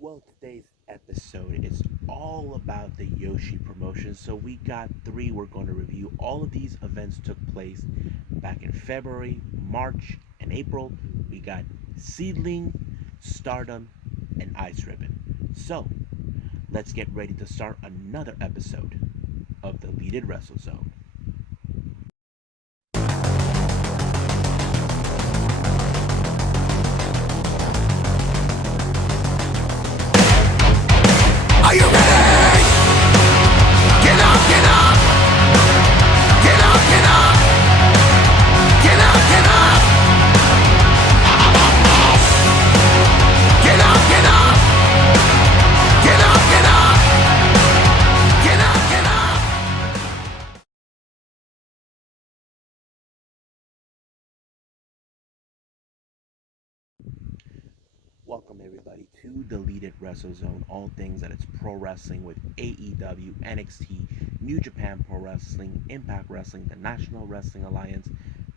Well, today's episode is all about the Yoshi promotion. So we got three. We're going to review all of these events took place back in February, March, and April. We got Seedling, Stardom, and Ice Ribbon. So let's get ready to start another episode of the Leaded Wrestle Zone. Are you ready? Get up, get up! Get up, get up! Get up, get up! Get up, get up! Get up, get up! Get up, get up! Welcome everybody to the Deleted Wrestle Zone, all things that it's pro wrestling with AEW, NXT, New Japan Pro Wrestling, Impact Wrestling, the National Wrestling Alliance,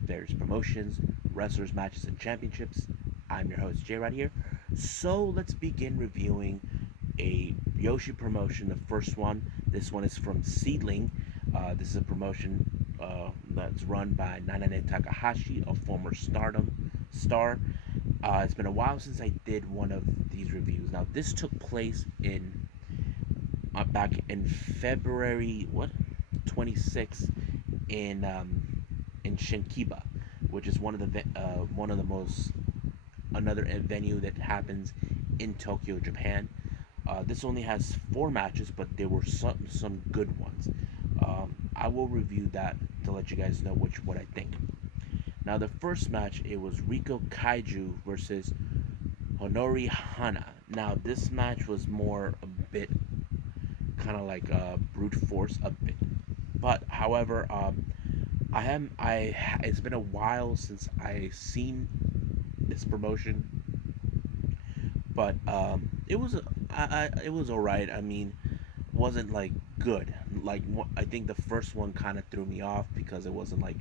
various promotions, wrestlers, matches, and championships. I'm your host Jay right here. So let's begin reviewing a Yoshi promotion. The first one, this one is from SEAdLINNG. This is a promotion that's run by Nanane Takahashi, a former Stardom star. It's been a while since I did one of these reviews. Now, this took place in back in February 26th in Shinkiba, which is one of the most another venue that happens in Tokyo, Japan. This only has four matches, but there were some good ones. I will review that to let you guys know what I think. Now, the first match, it was Riko Kaiju versus Honori Hana. Now, this match was more a bit kind of like brute force a bit, but however, it's been a while since I seen this promotion, but it was alright. I mean, wasn't like good. Like I think the first one kind of threw me off because it wasn't like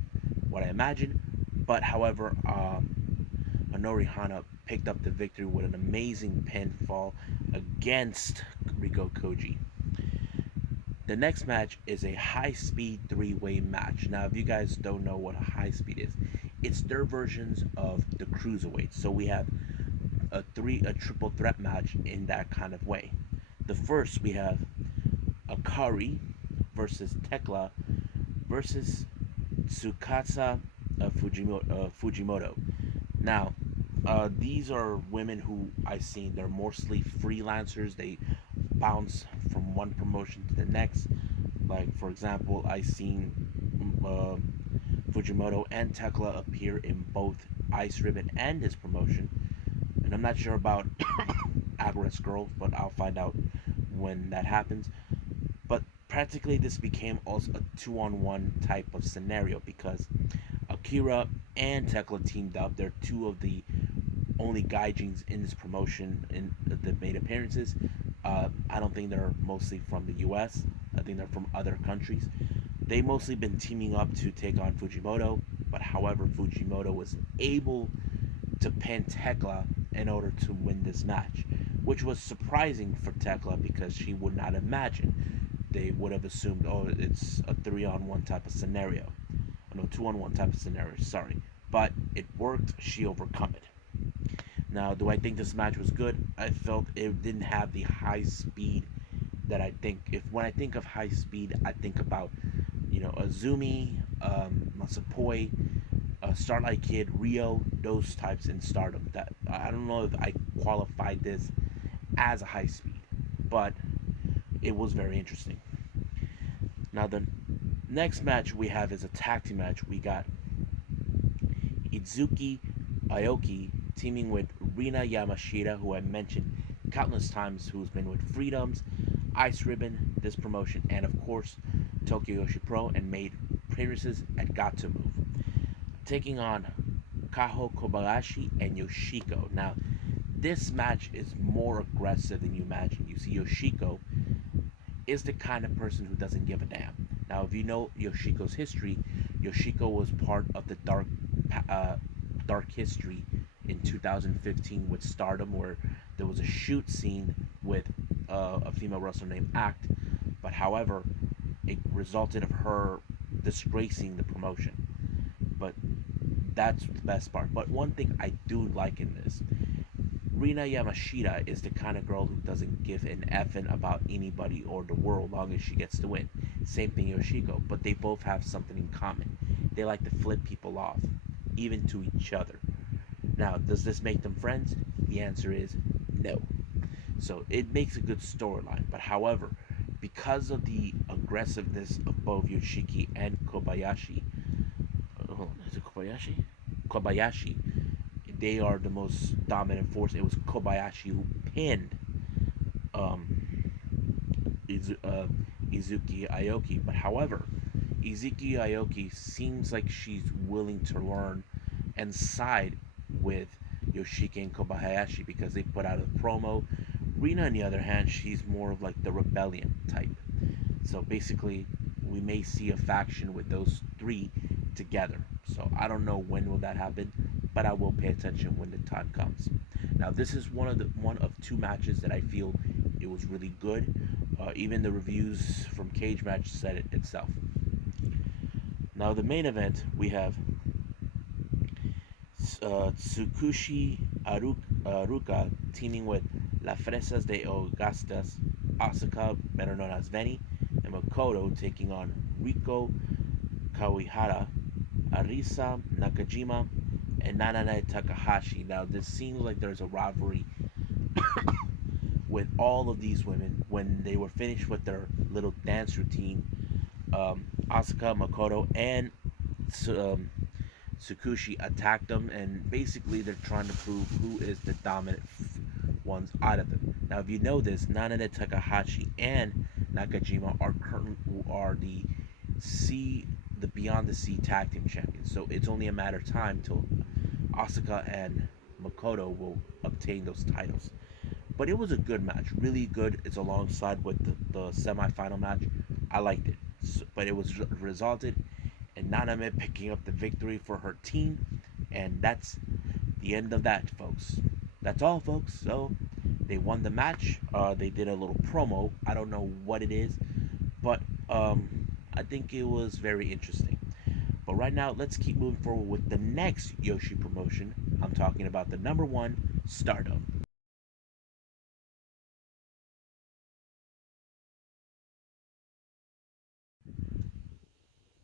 what I imagined. But however, Honori Hana picked up the victory with an amazing pinfall against Riko Koji. The next match is a high-speed three-way match. Now, if you guys don't know what a high-speed is, it's their versions of the cruiserweight. So we have a triple threat match in that kind of way. The first we have Akari versus Tekla versus Tsukasa Fujimoto. Now, these are women who I've seen. They're mostly freelancers. They bounce from one promotion to the next. Like, for example, I seen Fujimoto and Tekla appear in both Ice Ribbon and this promotion. And I'm not sure about Agorist Girls, but I'll find out when that happens. But practically, this became also a two-on-one type of scenario because Akira and Tekla teamed up. They're two of the only gaijins in this promotion in that made appearances. I don't think they're mostly from the U.S. I think they're from other countries. They mostly been teaming up to take on Fujimoto, but however, Fujimoto was able to pin Tekla in order to win this match, which was surprising for Tekla because she would not imagine. They would have assumed, oh, it's a 3-on-1 type of scenario. No, 2-on-1 type of scenario, sorry. But it worked, she overcome it. Now, do I think this match was good? I felt it didn't have the high speed that I think. When I think of high speed, I think about, Azumi, Masapoi, Starlight Kid, Rio, those types in Stardom. That I don't know if I qualified this as a high speed, but it was very interesting. Now, the next match we have is a tag team match. We got Itsuki Aoki teaming with Rina Yamashita, who I mentioned countless times, who's been with Freedoms, Ice Ribbon, this promotion, and of course Tokyo Yoshi Pro, and made appearances at Got to Move, taking on Kaho Kobayashi and Yoshiko. Now, this match is more aggressive than you imagine. You see, Yoshiko is the kind of person who doesn't give a damn. Now, if you know Yoshiko's history, Yoshiko was part of the dark history in 2015 with Stardom, where there was a shoot scene with a female wrestler named Act, but however, it resulted of her disgracing the promotion. But that's the best part. But one thing I do like in this, Rina Yamashita is the kind of girl who doesn't give an effing about anybody or the world long as she gets to win. Same thing Yoshiko, but they both have something in common. They like to flip people off, even to each other. Now, does this make them friends? The answer is no. So it makes a good storyline. But however, because of the aggressiveness of both Yoshiki and Kobayashi, is it Kobayashi? Kobayashi, they are the most dominant force. It was Kobayashi who pinned um, Izuki Aoki. But however, Izuki Aoki seems like she's willing to learn and side with Yoshiki and Kobayashi because they put out a promo. Rina, on the other hand, she's more of like the rebellion type. So basically, we may see a faction with those three together. So I don't know when will that happen, but I will pay attention when the time comes. Now this is one of two matches that I feel it was really good. Even the reviews from Cage Match said it itself. Now the main event we have Tsukushi Aruka teaming with La Fresas de Augustas, Asuka, better known as Veni, and Makoto taking on Riko Kawihara, Arisa Nakajima, and Nanane Takahashi. Now, this seems like there's a rivalry with all of these women when they were finished with their little dance routine. Asuka, Makoto, and um, Tsukushi attacked them, and basically they're trying to prove who is the dominant ones out of them. Now, if you know this, Nanane Takahashi and Nakajima are the Beyond the Sea Tag Team Champions. So it's only a matter of time till Asuka and Makoto will obtain those titles. But it was a good match, really good. It's alongside with the semifinal match. I liked it, but it was resulted in Naname picking up the victory for her team, and that's the end of that, folks. That's all, folks. So they won the match. They did a little promo. I don't know what it is, but I think it was very interesting. But right now, let's keep moving forward with the next Yoshi promotion. I'm talking about the number one, Stardom.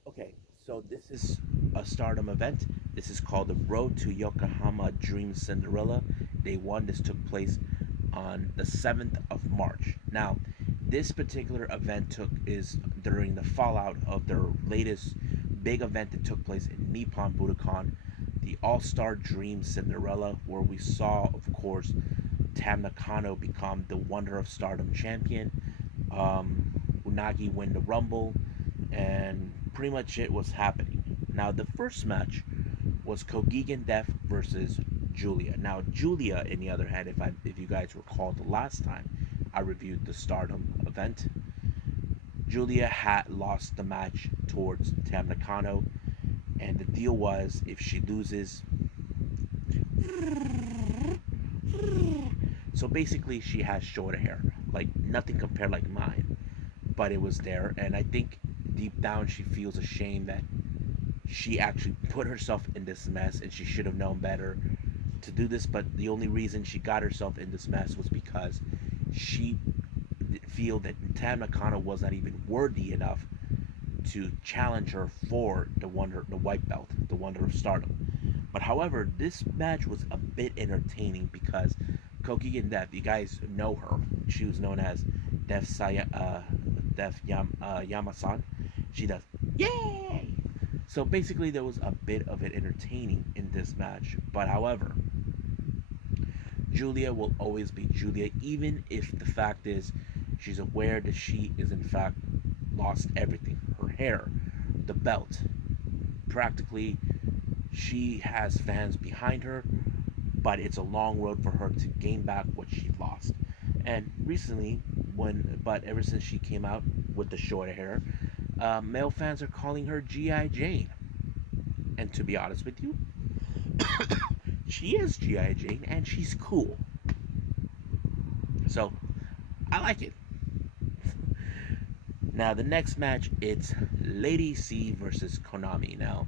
Okay, so this is a Stardom event. This is called the Road to Yokohama Dream Cinderella. Day one. This took place on the 7th of March. Now, this particular event is during the fallout of their latest big event that took place in Nippon Budokan, the All-Star Dream Cinderella, where we saw, of course, Tam Nakano become the Wonder of Stardom champion, Unagi win the Rumble, and pretty much it was happening. Now, the first match was Kogigan Death versus Julia. Now, Julia, on the other hand, if you guys recall the last time I reviewed the Stardom event, Julia had lost the match towards Tam Nakano, and the deal was if she loses, so basically she has shorter hair, like nothing compared like mine, but it was there, and I think deep down she feels ashamed that she actually put herself in this mess, and she should have known better to do this. But the only reason she got herself in this mess was because she feel that Tam Nakano was not even worthy enough to challenge her for the white belt, the Wonder of Stardom. But however, this match was a bit entertaining because Kokigen Death, you guys know her. She was known as Yamasan. She does yay. So basically, there was a bit of it entertaining in this match. But however, Julia will always be Julia, even if the fact is she's aware that she is in fact lost everything, her hair, the belt. Practically, she has fans behind her, but it's a long road for her to gain back what she lost. And recently, but ever since she came out with the shorter hair, male fans are calling her G.I. Jane. And to be honest with you, she is G.I. Jane, and she's cool. So I like it. Now the next match, it's Lady C versus Konami. Now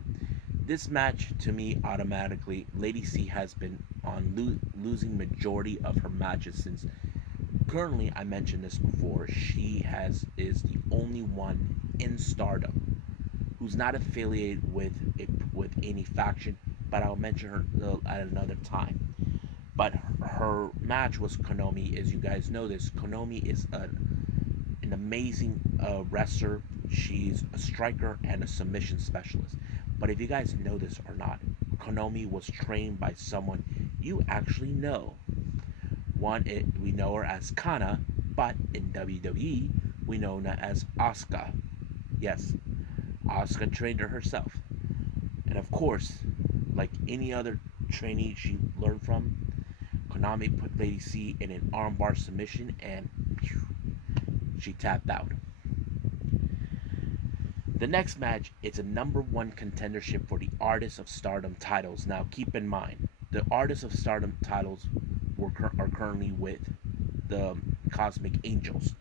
this match, to me, automatically, Lady C has been on losing majority of her matches since currently, I mentioned this before, she is the only one in Stardom who's not affiliated with any faction, but I'll mention her at another time. But her match was Konami. As you guys know this, Konami is an amazing wrestler. She's a striker and a submission specialist. But if you guys know this or not, Konami was trained by someone you actually know. We know her as Kana, but in WWE we know her as Asuka. Yes, Asuka trained her herself, and of course, like any other trainee she learned from, Konami put Lady C in an armbar submission, and phew, she tapped out. The next match, it's a number one contendership for the Artists of Stardom titles. Now, keep in mind, the Artists of Stardom titles are currently with the Cosmic Angels.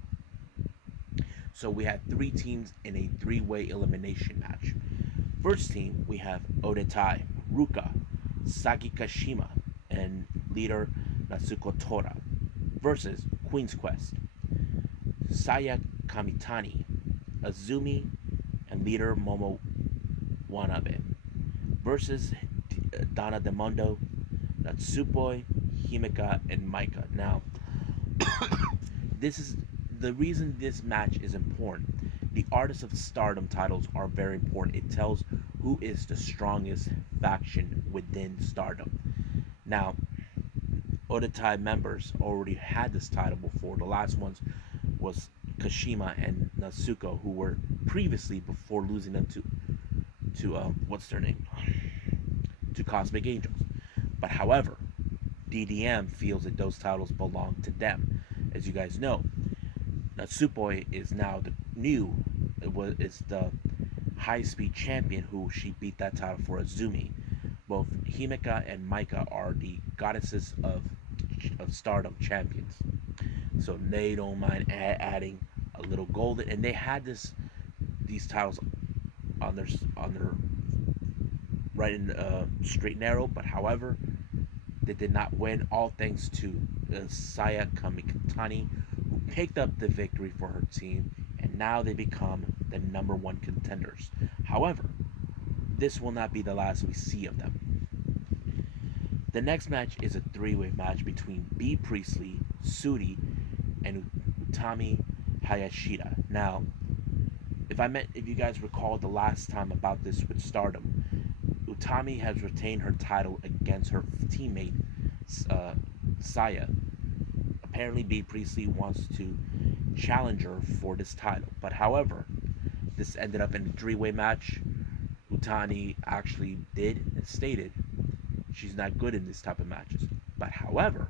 So we had three teams in a three-way elimination match. First team, we have Odetai, Ruka, Saki Kashima, and leader Natsuko Tora versus Queen's Quest, Saya Kamitani, Azumi, and leader Momo Wanabe versus Donna Demondo, Natsupoi, Himeka, and Maika. Now, this is the reason this match is important. The Artists of Stardom titles are very important. It tells who is the strongest faction within Stardom. Now, Odetai members already had this title before. The last ones was Kashima and Natsuko, who were previously before losing them to what's their name, to Cosmic Angels. But however, DDM feels that those titles belong to them. As you guys know, Natsupoi is now the new, is the high speed champion who she beat that title for Azumi. Both Himeka and Maika are the goddesses of Stardom champions, so they don't mind adding a little gold. And they had these titles on their right in straight and narrow. But however, they did not win. All thanks to Saya Kamitani, who picked up the victory for her team, and now they become the number one contenders. However, this will not be the last we see of them. The next match is a three-way match between B. Priestley, Sudi, and Utami Hayashida. Now, if you guys recall the last time about this with Stardom, Utami has retained her title against her teammate Saya. Apparently, B. Priestley wants to challenge her for this title, but however, this ended up in a three-way match. Utami actually did and stated she's not good in this type of matches. But however,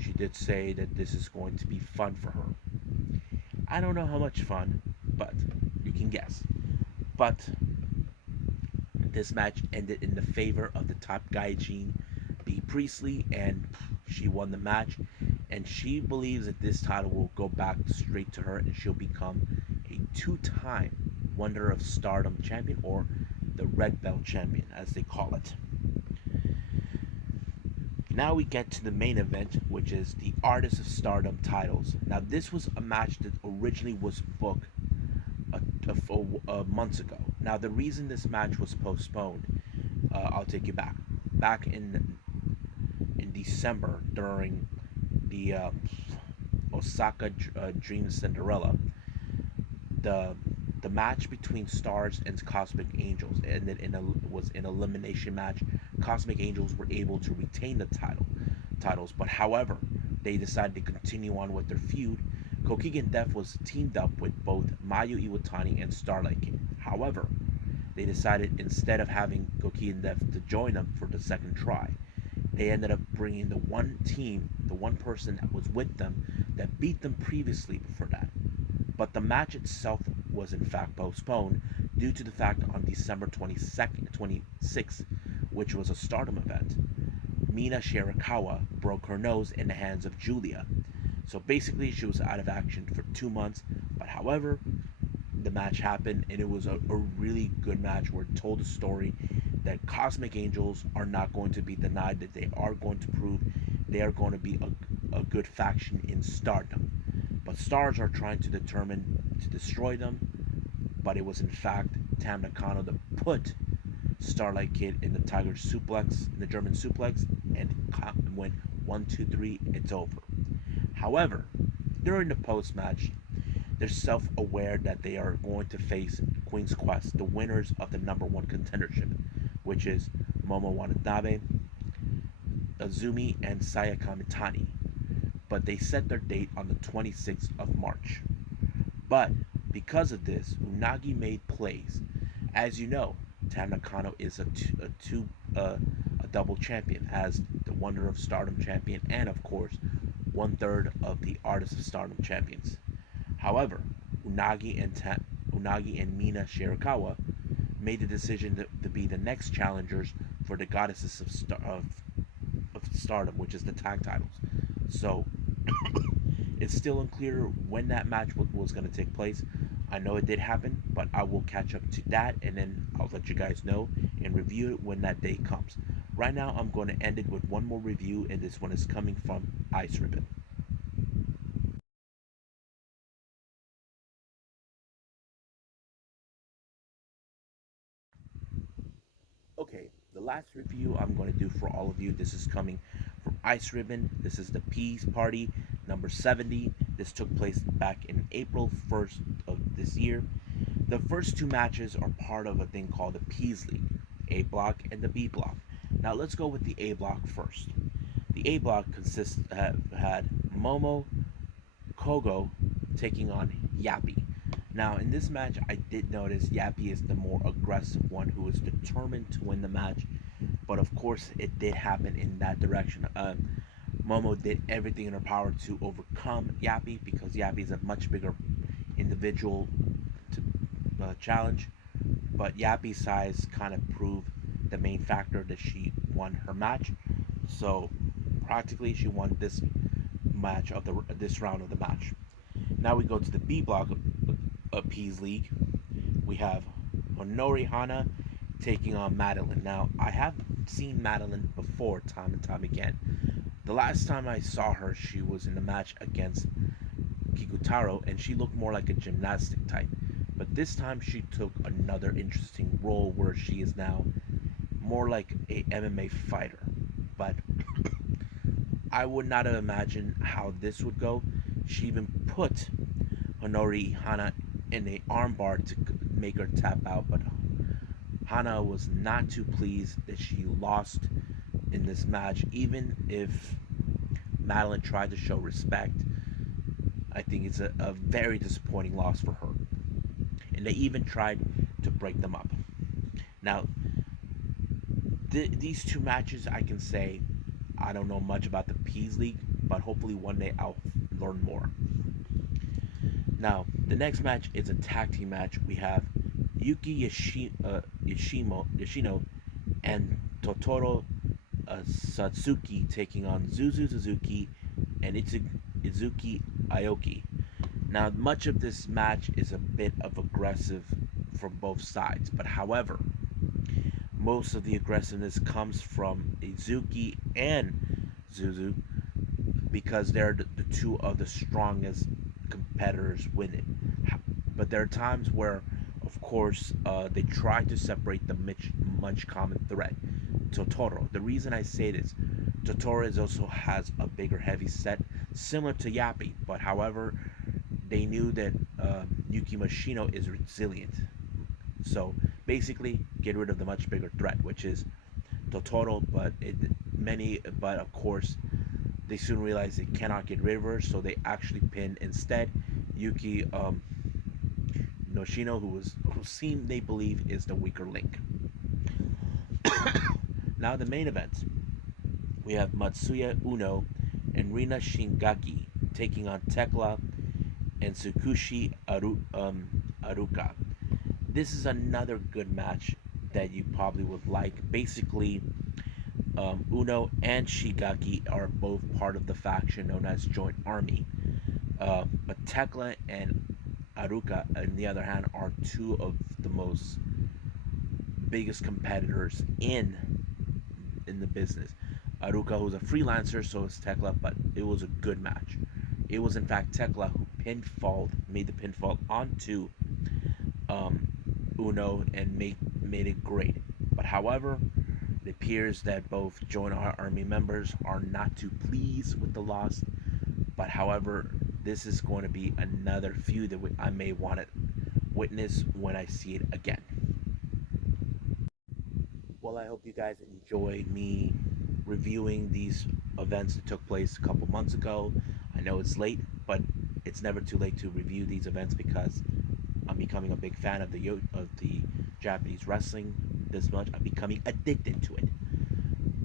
she did say that this is going to be fun for her. I don't know how much fun, but you can guess. But this match ended in the favor of the top gaijin, B. Priestley, and she won the match. And she believes that this title will go back straight to her, and she'll become a two-time Wonder of Stardom champion, or the Red Belt champion, as they call it. Now we get to the main event, which is the Artists of Stardom titles. Now this was a match that originally was booked months ago. Now the reason this match was postponed, I'll take you back. Back in December, during the Osaka Dream Cinderella, the match between Stars and Cosmic Angels ended was an elimination match. Cosmic Angels were able to retain the titles, but however, they decided to continue on with their feud. Kokigen Death was teamed up with both Mayu Iwatani and Starlight King. However, they decided instead of having Kokigen Death to join them for the second try, they ended up bringing the one person that was with them that beat them previously before that. But the match itself was in fact postponed due to the fact on December 26th, which was a Stardom event, Mina Shirakawa broke her nose in the hands of Julia. So basically, she was out of action for 2 months. But however, the match happened, and it was a really good match where it told a story that Cosmic Angels are not going to be denied, that they are going to prove they are going to be a good faction in Stardom. But Stars are trying to determine to destroy them, but it was in fact Tam Nakano that put Starlight Kid in the Tiger suplex, in the German suplex, and went 1, 2, 3, it's over. However, during the post match, they're self aware that they are going to face Queen's Quest, the winners of the number one contendership, which is Momo Watanabe, Azumi, and Sayaka Mitani. But they set their date on the 26th of March. But because of this, Unagi made plays. As you know, Tam Nakano is a double champion, as the Wonder of Stardom champion, and of course, 1/3 of the Artist of Stardom champions. However, Unagi and Mina Shirakawa made the decision to be the next challengers for the Goddesses of Stardom, which is the tag titles. So it's still unclear when that match was going to take place. I know it did happen, but I will catch up to that, and then I'll let you guys know and review it when that day comes. Right now, I'm going to end it with one more review, and this one is coming from Ice Ribbon. Okay, the last review I'm going to do for all of you, this is coming from Ice Ribbon. This is the Peace Party number 70. This took place back in April 1st of this year. The first two matches are part of a thing called the Peas League, A block and the B block. Now let's go with the A block first. The A block had Momo Kogo taking on Yappy. Now, in this match, I did notice Yappy is the more aggressive one who is determined to win the match. But of course, it did happen in that direction. Momo did everything in her power to overcome Yappy because Yappy is a much bigger individual to challenge. But Yappy's size kind of proved the main factor that she won her match. So practically, she won this match of this round of the match. Now we go to the B block of Peas League. We have Honori Hana taking on Madeline. Now, I have seen Madeline before, time and time again. The last time I saw her, she was in a match against Kikutaro, and she looked more like a gymnastic type. But this time, she took another interesting role where she is now more like a MMA fighter. But I would not have imagined how this would go. She even put Honori Hana in a armbar to make her tap out, but Hana was not too pleased that she lost in this match. Even if Madeline tried to show respect, I think it's a very disappointing loss for her. And they even tried to break them up. Now, these two matches, I can say I don't know much about the Peas League, but hopefully one day I'll learn more. Now, the next match is a tag team match. We have Yoshino and Totoro Satsuki taking on Zuzu Suzuki and Izuki Aoki. Now, much of this match is a bit of aggressive from both sides, but however, most of the aggressiveness comes from Izuki and Zuzu because they're the two of the strongest competitors winning. But there are times where, of course, they try to separate the much common thread. Totoro. The reason I say this, Totoro also has a bigger heavy set, similar to Yappy, but however, they knew that Yuki Mashino is resilient. So basically, get rid of the much bigger threat, which is Totoro. But of course, they soon realized they cannot get rid of her, so they actually pinned instead Yuki Noshino, who seemed they believe is the weaker link. Now the main event, we have Matsuya Uno and Rina Shingaki taking on Tekla and Tsukushi Aruka. This is another good match that you probably would like. Basically, Uno and Shigaki are both part of the faction known as Joint Army. But Tekla and Aruka, on the other hand, are two of the most biggest competitors in the business. Aruka, who's a freelancer, so is Tekla, but it was a good match. It was in fact Tekla who made the pinfall onto um, Uno and made it great. But however, it appears that both Joint Army members are not too pleased with the loss. But however, this is going to be another feud that I may want to witness when I see it again. Well, I hope you guys enjoyed me reviewing these events that took place a couple months ago. I know it's late, but it's never too late to review these events because I'm becoming a big fan of the Japanese wrestling this much. I'm becoming addicted to it.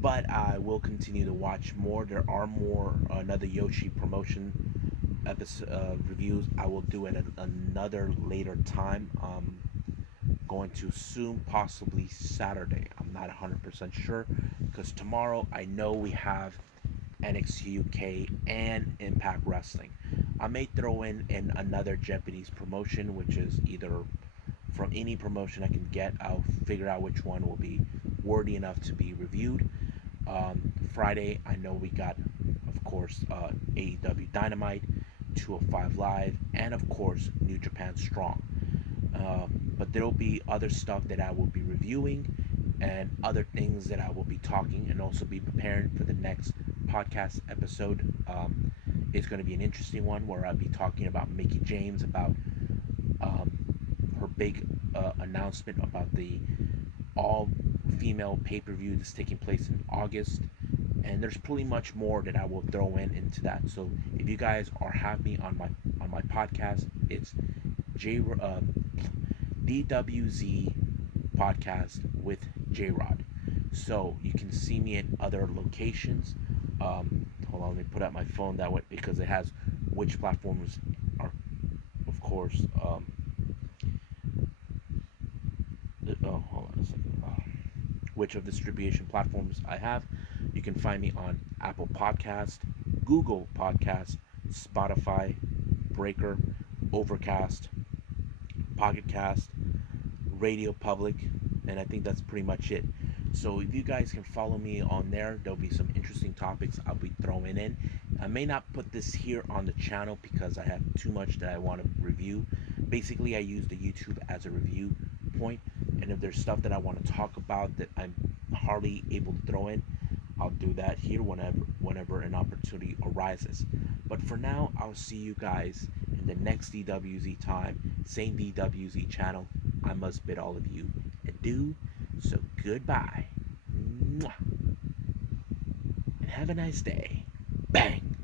But I will continue to watch more. There are more another Yoshi promotion episode reviews. I will do it at another later time. Going to soon, possibly Saturday. I'm not 100% sure because tomorrow I know we have NXT UK and Impact Wrestling. I may throw in another Japanese promotion, which is either from any promotion I can get. I'll figure out which one will be worthy enough to be reviewed. Friday, I know we got, of course, AEW Dynamite, 205 Live, and of course, New Japan Strong. But there will be other stuff that I will be reviewing and other things that I will be talking and also be preparing for the next podcast episode. It's going to be an interesting one where I'll be talking about Mickey James, about um, her big announcement about the all female pay per view that's taking place in August. And there's pretty much more that I will throw into that. So if you guys are happy on my podcast, it's J DWZ podcast with J Rod. So you can see me in other locations. Hold on, let me put out my phone that way because it has which platforms are, of course. Hold on a second. Which of distribution platforms I have? You can find me on Apple Podcast, Google Podcast, Spotify, Breaker, Overcast, Pocket Cast, Radio Public, and I think that's pretty much it. So if you guys can follow me on there, there'll be some interesting topics I'll be throwing in. I may not put this here on the channel because I have too much that I want to review. Basically, I use the YouTube as a review point, and if there's stuff that I want to talk about that I'm hardly able to throw in, I'll do that here whenever an opportunity arises. But for now, I'll see you guys in the next DWZ time, same DWZ channel. I must bid all of you adieu. So goodbye. Mwah. And have a nice day. Bang.